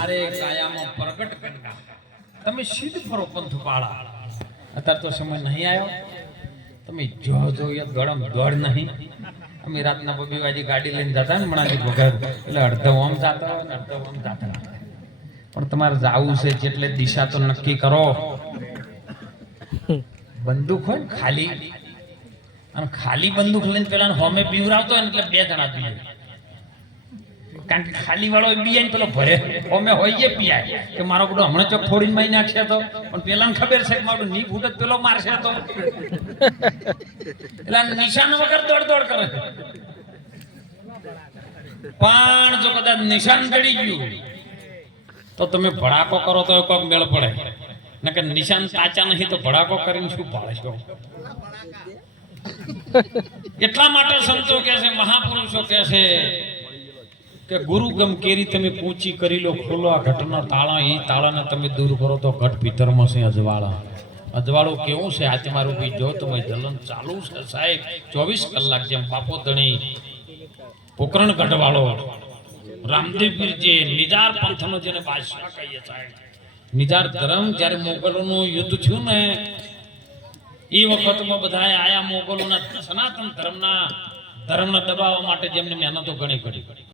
અરે કાયામાં પ્રગટ કરતા તમે સિદ્ધ ફરો પંથ પાળા. અત્યારે તો સમય નહીં આવ્યો. તમે જો એ દોડમ દોડ નહીં. અમે રાતના 2 વાગે ગાડી લઈને જતા ને મણાજી ભગત એટલે અડધો ઓમ જાતા ને અડધો ઓમ જાતા. પણ તમારે જાવું છે એટલે દિશા તો નક્કી કરો. બંદૂક હોય ને ખાલી, અને ખાલી બંદૂક લઈને પેલા હોમે પીવરાવતો હોય ને એટલે 2 જણા પીએ. કારણ કે ખાલી વાળો બીએ ને પેલો ભરે હોમે હોય એ પીયાય કે મારો બધો હમણાં ચોક ફોડીને મારી નાખશે તો, પણ પેલાને ખબર છે કે મારું ની ફૂટ પેલો મારશે તો એટલે નિશાન વગર દોડ દોડ કરે. પણ જો કદાચ નિશાન જડી ગયું તો તમે ભડાકો કરો તો કોક મેળ પડે. નકર નિશાન સાચા નહીં તો ભડાકો કરીને શું પાડશો? એટલા માટે સંતો કહે છે, મહાપુરુષો કહે છે કે ગુરુ ગમ કેરી તમે પૂંચી કરી લો, ખોલો આ ઘટના તાળા. એ તાળાને તમે દૂર કરો તો ઘટ ભીતરમાં છે અજવાળા. અજવાળું કેવું છે? આજે મારું બી જો તમે જલન ચાલુ છે સાહેબ 24 કલાક. જેમ બાપો ધણી પોકરણ ગઢવાળો રામદેવ પીરજી નિજાર પંથનો જેને બાદશાહ કહીએ સાહેબ, નિજાર ધર્મ જ્યારે મોગલોનું યુદ્ધ થયું ને એ વખતમાં બધા આયા મોગલોના સનાતન ધર્મના દબાવવા માટે જેમને મહેનતો ઘણી કરી.